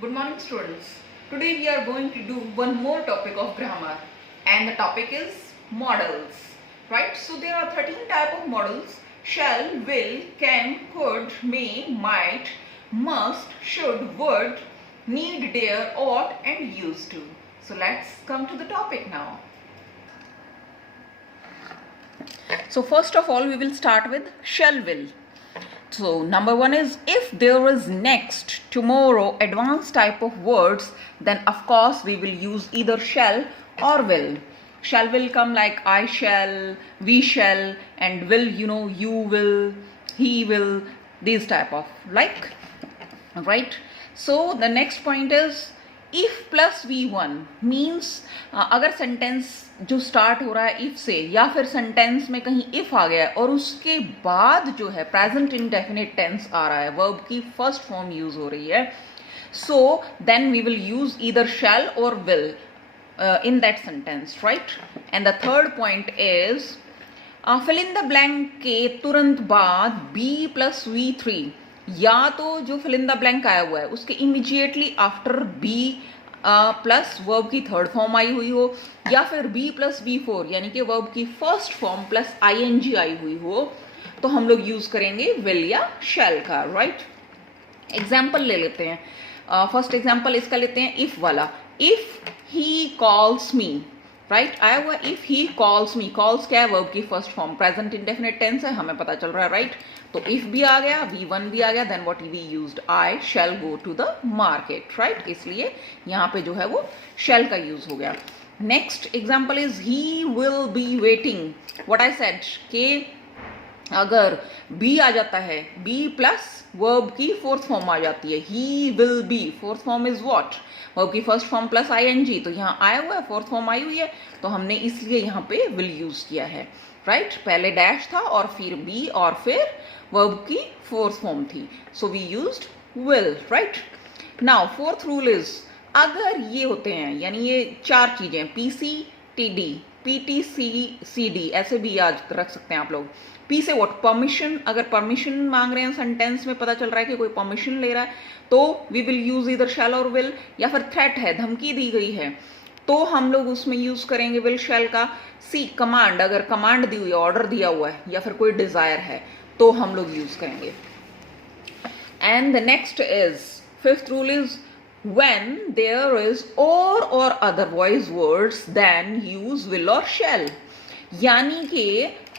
Good morning, students. Today we are going to do one more topic of grammar, and the topic is modals. Right? So there are 13 type of modals: shall, will, can, could, may, might, must, should, would, need, dare, ought, and used to. So let's come to the topic now. So first of all, we will start with shall, will. So number one is, if there is next, tomorrow, advanced type of words, then of course we will use either shall or will. Shall will come like I shall, we shall, and will, you will, he will, these type of like, right? So the next point is, if plus V1 means अगर sentence जो start हो रहा है if से, या फिर sentence में कहीं इफ आ गया है और उसके बाद जो है प्रेजेंट इंडेफिनिट टेंस आ रहा है, वर्ब की फर्स्ट फॉर्म यूज हो रही है, so then we will use either shall और will in that sentence, right? And the third point is, fill in the blank के तुरंत बाद b plus V3, या तो जो fill in the blank आया हुआ है उसके immediately after b plus verb की थर्ड फॉर्म आई हुई हो, या फिर b प्लस V4 यानी कि वर्ब की फर्स्ट फॉर्म प्लस ing आई हुई हो, तो हम लोग यूज करेंगे will या shall का, राइट? एग्जाम्पल ले लेते हैं. फर्स्ट एग्जाम्पल इसका लेते हैं इफ वाला. If he calls me, right? आया हुआ if he calls me. Calls क्या है? वर्ब की first form, present indefinite tense है, हमें पता चल रहा है, राइट? तो इफ भी आ गया, V1 भी आ गया, then what we used, I shall go to the market, right? इसलिए यहाँ पे जो है वो शैल का यूज हो गया. Next example is he will be waiting. What I said के अगर बी आ जाता है, बी प्लस वर्ब की फोर्थ फॉर्म आ जाती है, he will be, fourth form is what? Verb की फर्स्ट फॉर्म प्लस ing, तो यहाँ आया हुआ है, फोर्थ फॉर्म आई हुई है, तो हमने इसलिए यहाँ पे विल यूज किया है, राइट? पहले डैश था और फिर बी और फिर वर्ब की फोर्थ फॉर्म थी, so we used will, right? Now fourth rule is, अगर ये होते हैं, यानी ये चार चीजें PC TD PTCCD, ऐसे भी याद रख सकते हैं आप लोग. पी से व्हाट? परमिशन. अगर परमिशन मांग रहे हैं सेंटेंस में, पता चल रहा है कि कोई परमिशन ले रहा है, तो वी विल यूज इधर शैल और विल. या फिर थ्रेट है, धमकी दी गई है, तो हम लोग उसमें यूज करेंगे विल शैल का. सी कमांड, अगर कमांड दी हुई है, ऑर्डर दिया हुआ है, या फिर कोई डिजायर है, तो हम लोग यूज करेंगे. And the next is, fifth rule is, when there is or otherwise words, then use will or shall. यानी कि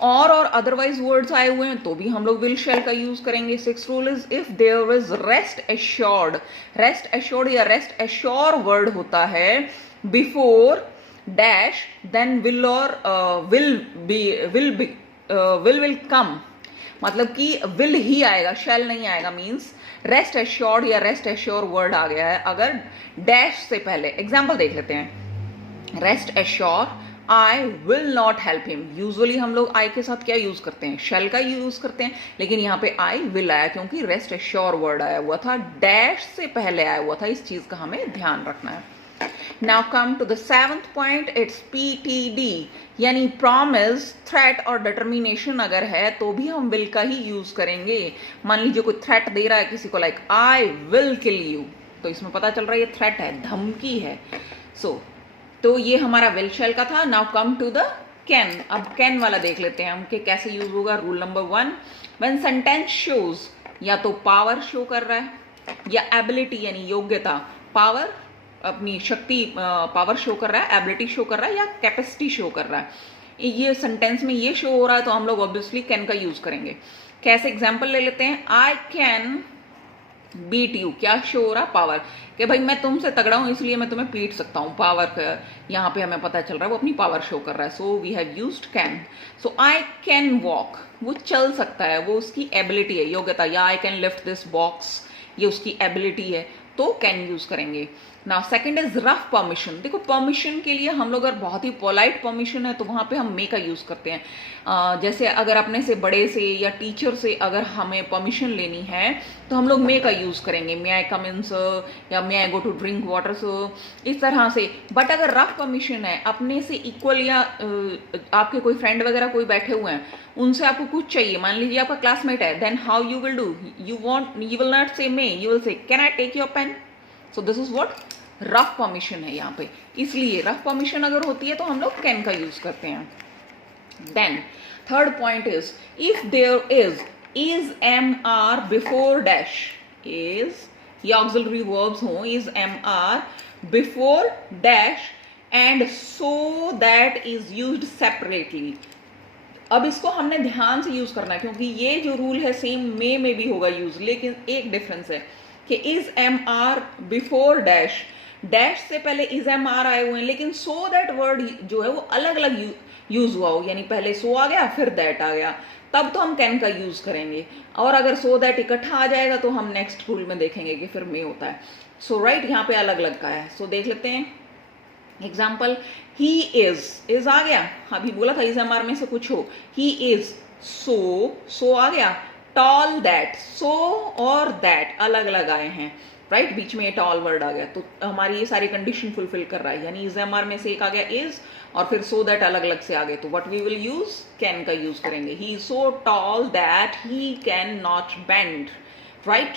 और अदरवाइज वर्ड्स आए हुए हैं तो भी हम लोग विल शैल का यूज करेंगे. Six rule is, if there is rest assured. Rest assured या रेस्ट एश्योर वर्ड होता है बिफोर डैश, देन विल और विल कम. मतलब कि विल ही आएगा, शैल नहीं आएगा. मीन्स रेस्ट एश्योर्ड या रेस्ट एश्योर वर्ड आ गया है अगर डैश से पहले. एग्जाम्पल देख लेते हैं. Rest assure, I will not help him. Usually हम लोग आई के साथ क्या यूज करते हैं? शैल का यूज करते हैं, लेकिन यहाँ पे आई विल आया क्योंकि रेस्ट एश्योर वर्ड आया हुआ था, डैश से पहले आया हुआ था. इस चीज का हमें ध्यान रखना है. Now come to the seventh point, it's PTD, यानी promise, threat और determination अगर है तो भी हम will का ही यूज करेंगे. मान लीजिए कोई threat दे रहा है किसी को, like I will kill you, तो इसमें पता चल रहा है ये threat है, धमकी है. तो ये हमारा will shall का था. Now come to the can. अब can वाला देख लेते हैं हम कि कैसे यूज होगा. Rule number 1, when sentence shows, या तो पावर शो कर रहा है, या एबिलिटी यानी योग्यता, पावर अपनी शक्ति, पावर शो कर रहा है, एबिलिटी शो कर रहा है, या कैपेसिटी शो कर रहा है, ये सेंटेंस में ये शो हो रहा है, तो हम लोग ऑब्वियसली कैन का यूज करेंगे. कैसे? एग्जांपल ले लेते हैं. I can beat you. क्या शो हो रहा? पावर, कि भाई मैं तुमसे तगड़ा हूं इसलिए मैं तुम्हें पीट सकता हूं. पावर यहाँ पे हमें पता चल रहा है वो अपनी पावर शो कर रहा है, so we have used can. So I can walk, वो चल सकता है, वो उसकी एबिलिटी है, योग्यता. या आई कैन लिफ्ट दिस बॉक्स, ये उसकी एबिलिटी है, तो कैन यूज करेंगे. Now second is rough permission. देखो परमिशन के लिए हम लोग अगर बहुत ही पोलाइट परमिशन है तो वहां पे हम मे का यूज करते हैं. जैसे अगर अपने से बड़े से या टीचर से अगर हमें परमिशन लेनी है तो हम लोग मे का यूज करेंगे. मे आई कम इन सर, या may I go to drink water sir, इस तरह से. बट अगर रफ परमिशन है, अपने से इक्वल या आपके कोई फ्रेंड वगैरह कोई बैठे हुए हैं, उनसे आपको कुछ चाहिए, मान लीजिए आपका क्लासमेट है, then how you will do? You will not say may, you will say can I take your pen. So this is what rough permission है यहाँ पे, इसलिए रफ परमिशन अगर होती है तो हम लोग कैन का यूज करते हैं. Then third point is if there is am are before dash, is ये ऑक्सिलरी वर्ब्स हो, is am are before dash and so that is used separately. अब इसको हमने ध्यान से यूज करना है क्योंकि ये जो रूल है सेम मे में भी होगा यूज, लेकिन एक डिफरेंस है कि is am are before dash, dash से पहले इज एम आर आए हुए हैं, लेकिन सो दैट वर्ड जो है वो अलग अलग यूज हुआ हो, यानी पहले सो आ गया फिर दैट आ गया, तब तो हम कैन का यूज करेंगे. और अगर सो दैट इकट्ठा आ जाएगा तो हम नेक्स्ट रूल में देखेंगे कि फिर मे होता है. सो राइट यहाँ पे अलग अलग का है. सो देख लेते हैं एग्जाम्पल. ही इज आ गया, अभी बोला था इज एम आर में से कुछ हो. ही इज सो आ गया. टॉल दैट, सो और दैट अलग अलग आए हैं, राइट बीच में टॉल वर्ड आ गया, तो हमारी ये सारी कंडीशन फुलफिल कर रहा है. यानी इज एम आर में से एक आ गया इज, और फिर सो दैट अलग अलग से आ गए, तो what we will use, can का यूज करेंगे. He is so tall that he can not bend, right.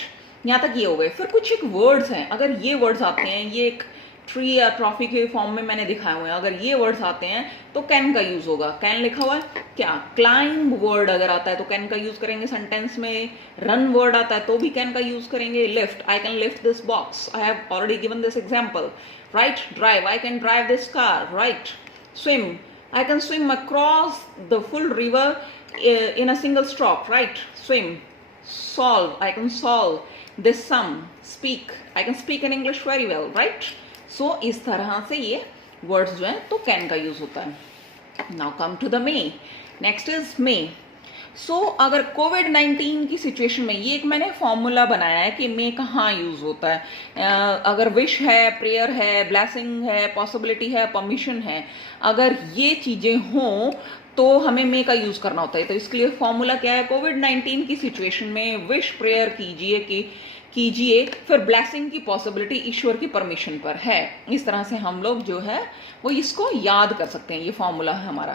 यहाँ तक ये हो गए. फिर कुछ एक वर्ड्स हैं, अगर ये वर्ड्स आते हैं, ये एक ट्री या ट्रॉफी के फॉर्म में मैंने दिखाए हुए हैं, अगर ये वर्ड्स आते हैं तो कैन का यूज होगा. कैन लिखा हुआ है क्या. क्लाइंब वर्ड अगर आता है तो कैन का यूज करेंगे सेंटेंस में. रन वर्ड आता है तो भी कैन का यूज करेंगे. Lift, I can lift this box, I have already given this example, right. Drive, I can drive this car, right. Swim, I can swim across the full river in a single stroke, right. Swim. Solve, I can solve this sum. Speak, I can speak in English very well, right. So इस तरह से ये words जो हैं तो can का use होता है. Now come to the may. Next is may. So अगर कोविड-19 की सिचुएशन में, ये एक मैंने फॉर्मूला बनाया है कि मे कहाँ यूज होता है. अगर विश है, प्रेयर है, ब्लेसिंग है, पॉसिबिलिटी है, परमिशन है, अगर ये चीजें हों तो हमें मे का यूज करना होता है. तो इसके लिए फॉर्मूला क्या है, कोविड-19 की सिचुएशन में विश प्रेयर कीजिए, फिर ब्लेसिंग की पॉसिबिलिटी ईश्वर की परमिशन पर है. इस तरह से हम लोग जो है वो इसको याद कर सकते हैं. ये फॉर्मूला है हमारा,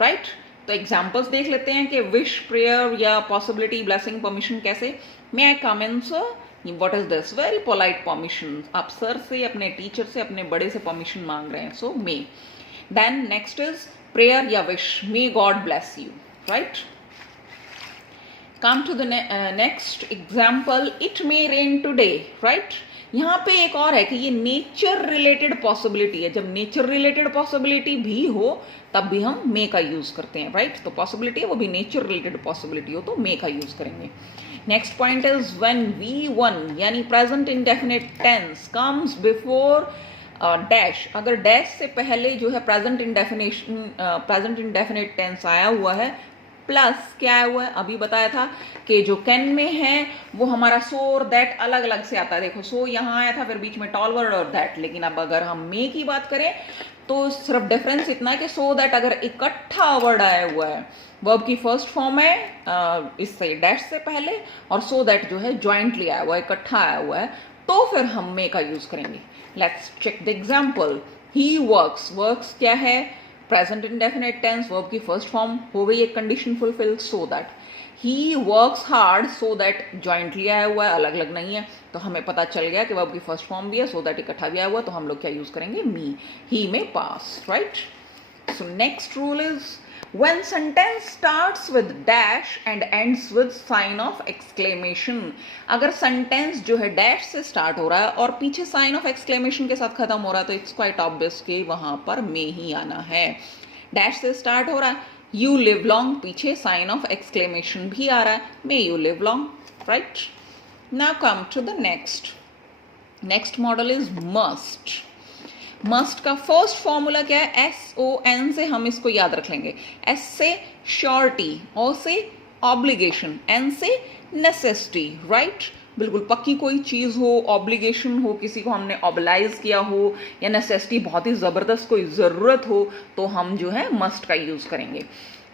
राइट. तो एग्जांपल्स देख लेते हैं कि विश, प्रेयर या पॉसिबिलिटी, ब्लेसिंग, परमिशन कैसे. May I come in sir, what is this, very polite permission. आप सर से, अपने टीचर से, अपने बड़े से परमिशन मांग रहे हैं. सो मे. देन नेक्स्ट इज प्रेयर या wish, may God bless you, right. Come to the next example, it may rain today, right. यहाँ पे एक और है कि ये नेचर रिलेटेड पॉसिबिलिटी है. जब नेचर रिलेटेड पॉसिबिलिटी भी हो तब भी हम मे का यूज करते हैं, राइट. तो पॉसिबिलिटी है वो भी नेचर रिलेटेड पॉसिबिलिटी हो तो मे का यूज करेंगे. Next point is when V1 यानी present indefinite tense comes before dash. अगर डैश से पहले जो है प्रेजेंट इंडेफिनिट टेंस आया हुआ है, प्लस क्या आया हुआ है, अभी बताया था कि जो कैन में है वो हमारा सो और दैट अलग अलग से आता है. देखो सो यहाँ आया था, फिर बीच में टॉल वर्ड और दैट. लेकिन अब अगर हम मे की बात करें तो सिर्फ डिफरेंस इतना है कि सो दैट अगर इकट्ठा वर्ड आया हुआ है, वर्ब की फर्स्ट फॉर्म है इससे डैश से पहले, और सो दैट जो है जॉइंटली आया हुआ है, इकट्ठा आया हुआ है, तो फिर हम मे का यूज करेंगे. Let's check the example. He works, works क्या है, प्रेजेंट इंडेफिनिट टेंस, वर्ब की फर्स्ट फॉर्म हो गई एक condition fulfil. So that he works hard, so that jointly आया हुआ है, अलग अलग नहीं है, तो हमें पता चल गया कि वर्ब की फर्स्ट फॉर्म भी है, सो दैट इकट्ठा भी आया हुआ, तो हम लोग क्या यूज करेंगे, me. He may pass, right. So next rule is when sentence starts with dash and ends with sign of exclamation. अगर sentence जो है dash से start हो रहा है और पीछे sign of exclamation के साथ खत्म हो रहा है तो it's quite obvious कि वहां पर may ही आना है. dash से start हो रहा है, you live long, पीछे sign of exclamation भी आ रहा है, may you live long, right. Now come to the next model is must. Must का फर्स्ट फॉर्मूला क्या है, SON से हम इसको याद रख लेंगे. S से श्योरिटी, O से ऑब्लिगेशन, N से नेसेसिटी, राइट. बिल्कुल पक्की कोई चीज हो, ऑब्लिगेशन हो, किसी को हमने ऑब्लाइज किया हो, या नेसेसिटी बहुत ही जबरदस्त कोई जरूरत हो, तो हम जो है मस्ट का यूज करेंगे.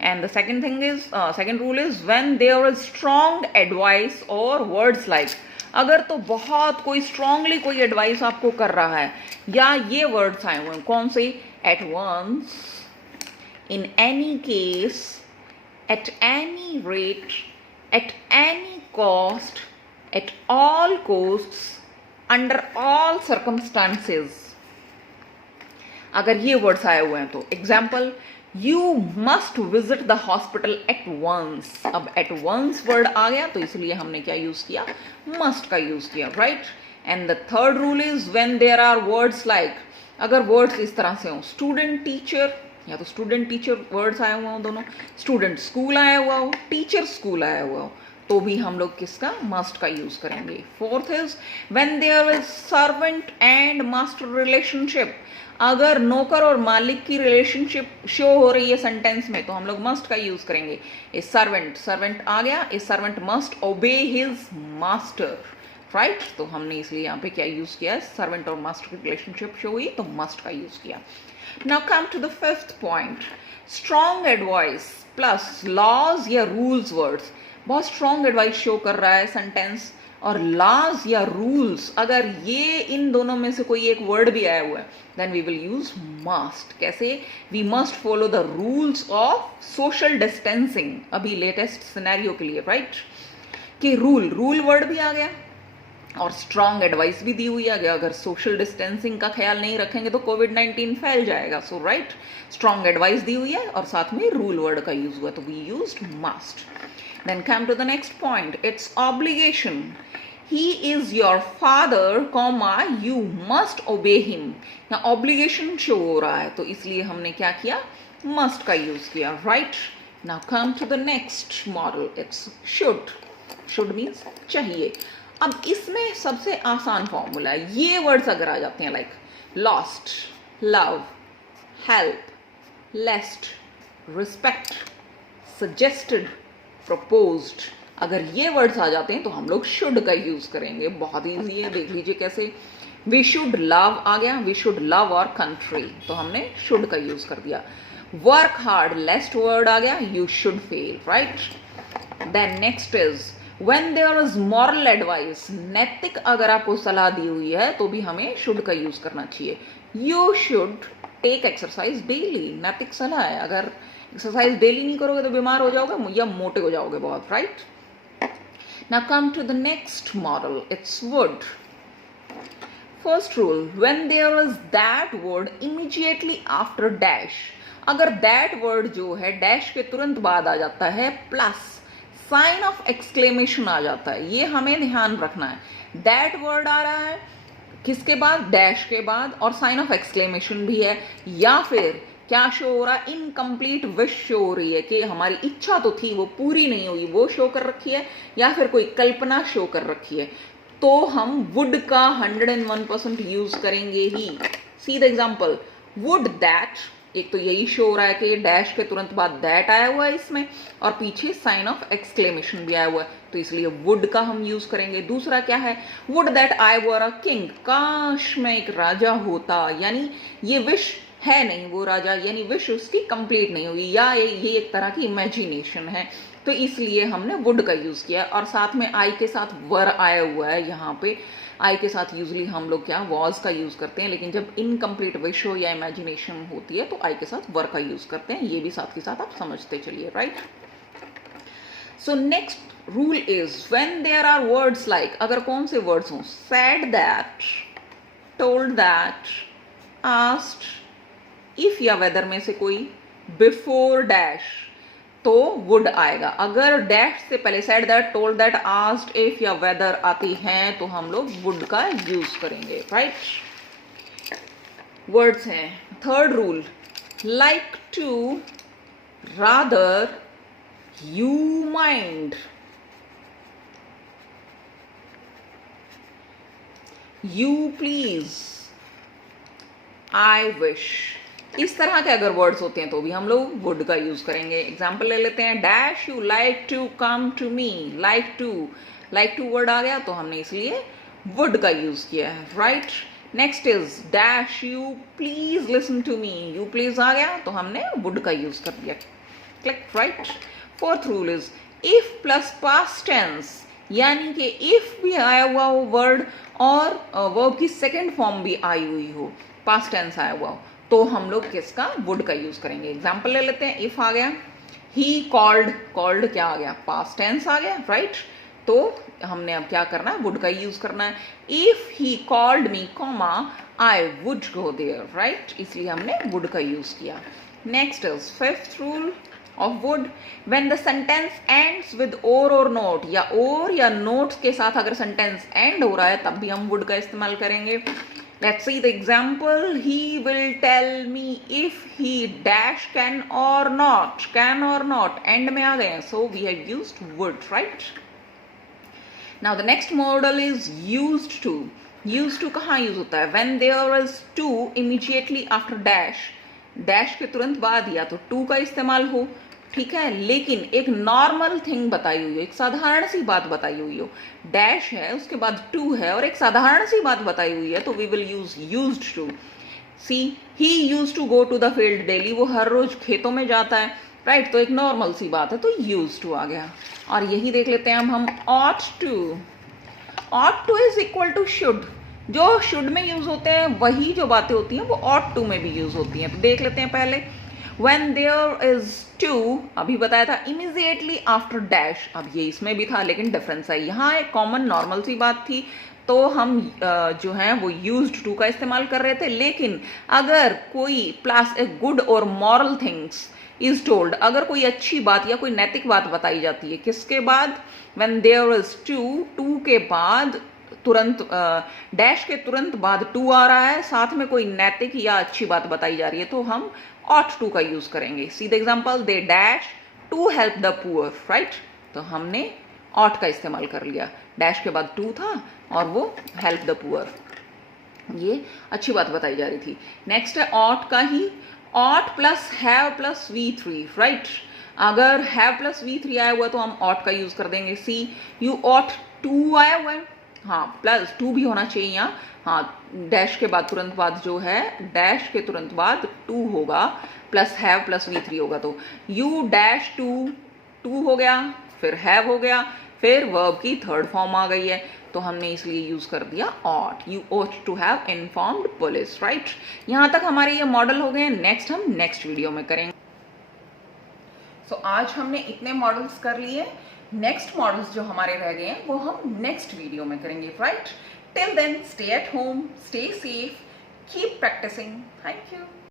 And the second rule is when there is strong advice और वर्ड्स लाइक. अगर तो बहुत कोई स्ट्रांगली कोई एडवाइस आपको कर रहा है, या ये वर्ड्स आए हुए हैं कौन से, at once, in any case, at any rate, at any cost, at all costs, under all circumstances अगर ये वर्ड्स आए हुए हैं तो example, you must visit the hospital at once. अब एट वंस वर्ड आ गया तो इसलिए हमने क्या यूज किया, मस्ट का यूज किया, right. And the third rule is when there are words like, अगर वर्ड्स इस तरह से हो, स्टूडेंट टीचर, या तो स्टूडेंट टीचर वर्ड्स आए हुए हो दोनों, स्टूडेंट स्कूल आया हुआ हो, टीचर स्कूल आया हुआ हो, तो भी हम लोग किसका, मस्ट का यूज करेंगे। Fourth is when there is servant and master relationship, अगर नौकर और मालिक की रिलेशनशिप शो हो रही है सेंटेंस में तो हम लोग मस्ट का यूज करेंगे। ए सर्वेंट, सर्वेंट आ गया, ए सर्वेंट मस्ट ओबे हिज मास्टर, राइट। तो हमने इसलिए यहाँ पे क्या यूज किया, सर्वेंट और मास्टर की रिलेशनशिप शो हुई तो मस्ट का यूज किया। Now come to the fifth point, strong advice plus laws या रूल्स वर्ड्स। बहुत स्ट्रॉन्ग एडवाइस शो कर रहा है सेंटेंस, और लॉज या रूल्स अगर ये इन दोनों में से कोई एक वर्ड भी आया हुआ है then we will use must. कैसे, we must follow the rules of social distancing, अभी लेटेस्ट सिनेरियो के लिए, राइट। कि रूल वर्ड भी आ गया और स्ट्रॉन्ग एडवाइस भी दी हुई है, अगर सोशल डिस्टेंसिंग का ख्याल नहीं रखेंगे तो कोविड-19 फैल जाएगा, सो राइट, स्ट्रॉन्ग एडवाइस दी हुई है और साथ में रूल वर्ड का यूज हुआ तो we used must. Then come to the next point, it's obligation. He is your father, comma, you must obey him. यहाँ obligation show हो रहा है तो इसलिए हमने क्या किया, must का यूज किया, right? Now come to the next model, it's should. Should means चाहिए। अब इसमें सबसे आसान फॉर्मूला है, ये वर्ड्स अगर आ जाते हैं like lost, love, help, lest, respect, suggested, proposed, अगर ये वर्ड्स आ जाते हैं तो हम लोग शुड का यूज करेंगे। बहुत ईजी है, देख लीजिए कैसे। वी शुड लव आ गया, we should love our country, तो हमने शुड का यूज कर दिया। वर्क हार्ड, लेस्ट वर्ड आ गया, you should fail, right. Then next is when there is moral advice, नैतिक अगर आपको सलाह दी हुई है तो भी हमें शुड का यूज करना चाहिए। You should take exercise daily, नैतिक सलाह है, अगर एक्सरसाइज डेली नहीं करोगे तो बीमार हो जाओगे या मोटे हो जाओगे बहुत, right. Now come to the next model, it's would. First rule, when there is that word immediately after dash, अगर दैट वर्ड जो है डैश के तुरंत बाद आ जाता है प्लस साइन ऑफ एक्सक्लेमेशन आ जाता है, ये हमें ध्यान रखना है। दैट वर्ड आ रहा है किसके बाद, डैश के बाद, और साइन ऑफ एक्सक्लेमेशन भी है, या फिर क्या शो हो रहा है, इनकम्प्लीट विश शो हो रही है कि हमारी इच्छा तो थी वो पूरी नहीं हुई, वो शो कर रखी है, या फिर कोई कल्पना शो कर रखी है, तो हम वुड का 101% यूज करेंगे ही। See the example, would that, एक तो यही शो हो रहा है कि डैश के तुरंत बाद दैट आया हुआ है इसमें और पीछे साइन ऑफ एक्सक्लेमेशन भी आया हुआ है, तो इसलिए वुड का हम यूज करेंगे। दूसरा क्या है, would that I were a king, काश मैं एक राजा होता, यानी ये विश है नहीं वो राजा, यानी विश उसकी कंप्लीट नहीं हुई, या ये एक तरह की इमेजिनेशन है, तो इसलिए हमने वुड का यूज किया। और साथ में आई के साथ वर आया हुआ है, यहाँ पे आई के साथ यूजली हम लोग क्या वॉज का यूज करते हैं, लेकिन जब इनकम्प्लीट विश हो या इमेजिनेशन होती है तो आई के साथ वर का यूज करते हैं, ये भी साथ के साथ आप समझते चलिए, right. So next rule is when there are words like, अगर कौन से वर्ड्स हों, said that, told that, asked, if या वेदर में से कोई, बिफोर डैश, तो वुड आएगा। अगर डैश से पहले said that, told that, asked, if या वेदर आती हैं तो हम लोग वुड का यूज करेंगे, राइट। वर्ड्स हैं, third rule, like to, rather, you mind, you please, I wish, इस तरह के अगर वर्ड्स होते हैं तो भी हम लोग वुड का यूज करेंगे। एग्जाम्पल ले लेते हैं, dash you like to come to me, like to word आ गया तो हमने इसलिए वुड का यूज किया है, right. Next is dash you please listen to me, you please आ गया तो हमने वुड का यूज कर दिया, click, right. Fourth rule is if plus past tense, यानी कि इफ भी आया हुआ हो वर्ड और वर्ब की सेकेंड फॉर्म भी आई हुई हो, पास्ट टेंस आया हुआ हो, तो हम लोग किसका, वुड का यूज करेंगे। एग्जाम्पल ले लेते हैं, इफ आ गया, ही कॉल्ड, कॉल्ड क्या आ गया, पास्ट टेंस आ गया, राइट। तो हमने अब क्या करना है, वुड का यूज करना है. If he called me comma I would go there, right, इसलिए हमने वुड का यूज किया. Next is fifth rule of would. When the sentence ends with और नोट, या और या नोट्स के साथ अगर सेंटेंस एंड हो रहा है तब भी हम वुड का इस्तेमाल करेंगे. Let's see the example. He will tell me if he dash can or not. Can or not. End में आ गए हैं. So we have used would, right? Now the next modal is used to. Used to कहाँ use होता है? When there is to immediately after dash. Dash के तुरंत बाद या तो to का इस्तेमाल हो, ठीक है, लेकिन एक नॉर्मल थिंग बताई हुई हो, एक साधारण सी बात बताई हुई हो, डैश है उसके बाद टू है और एक साधारण सी बात बताई हुई है, तो we will use used to. See he use to go to the field daily, वो हर रोज खेतों में जाता है, राइट, तो एक नॉर्मल सी बात है, तो यूज टू आ गया. और यही देख लेते हैं अब हम ought to. Ought to is equal to should. जो शुड में यूज होते हैं वही जो बातें होती हैं वो ऑट टू में भी यूज होती हैं. तो देख लेते हैं पहले. When there is to, अभी बताया था immediately after dash, अब ये इसमें भी था लेकिन डिफरेंस है, यहाँ एक कॉमन नॉर्मल सी बात थी तो हम जो है वो used to का इस्तेमाल कर रहे थे. लेकिन अगर कोई प्लस ए गुड और मॉरल थिंग्स इज टोल्ड, अगर कोई अच्छी बात या कोई नैतिक बात बताई जाती है, किसके बाद? When there is to के बाद तुरंत डैश के तुरंत बाद टू आ रहा है, साथ में कोई नैतिक या अच्छी बात बताई जा रही है, तो हम ought to का यूज करेंगे. See the example, they dash to help the poor, right, तो हमने ought का इस्तेमाल कर लिया. डैश के बाद टू था और वो हेल्प द पुअर, ये अच्छी बात बताई जा रही थी. नेक्स्ट है ought का ही. ought plus have plus V3, right, अगर हैव प्लस V3 आया हुआ तो हम ought का यूज कर देंगे. सी यू ought to आया हुआ है, हाँ, प्लस टू भी होना चाहिए यहाँ, हाँ, डैश के बाद तुरंत बाद जो है, डैश के तुरंत बाद टू होगा प्लस हैव प्लस V3 होगा, तो यू डैश टू, टू हो गया, फिर हैव हो गया, फिर वर्ब की थर्ड फॉर्म आ गई है, तो हमने इसलिए यूज कर दिया ought. You ought to have informed police, right. यहाँ तक हमारे ये मॉडल हो गए. नेक्स्ट हम नेक्स्ट वीडियो में करेंगे. सो आज हमने इतने मॉडल्स कर लिए. नेक्स्ट मॉडल्स जो हमारे रह गए हैं वो हम नेक्स्ट वीडियो में करेंगे, right. Till then, stay at home, stay safe, keep practising. Thank you.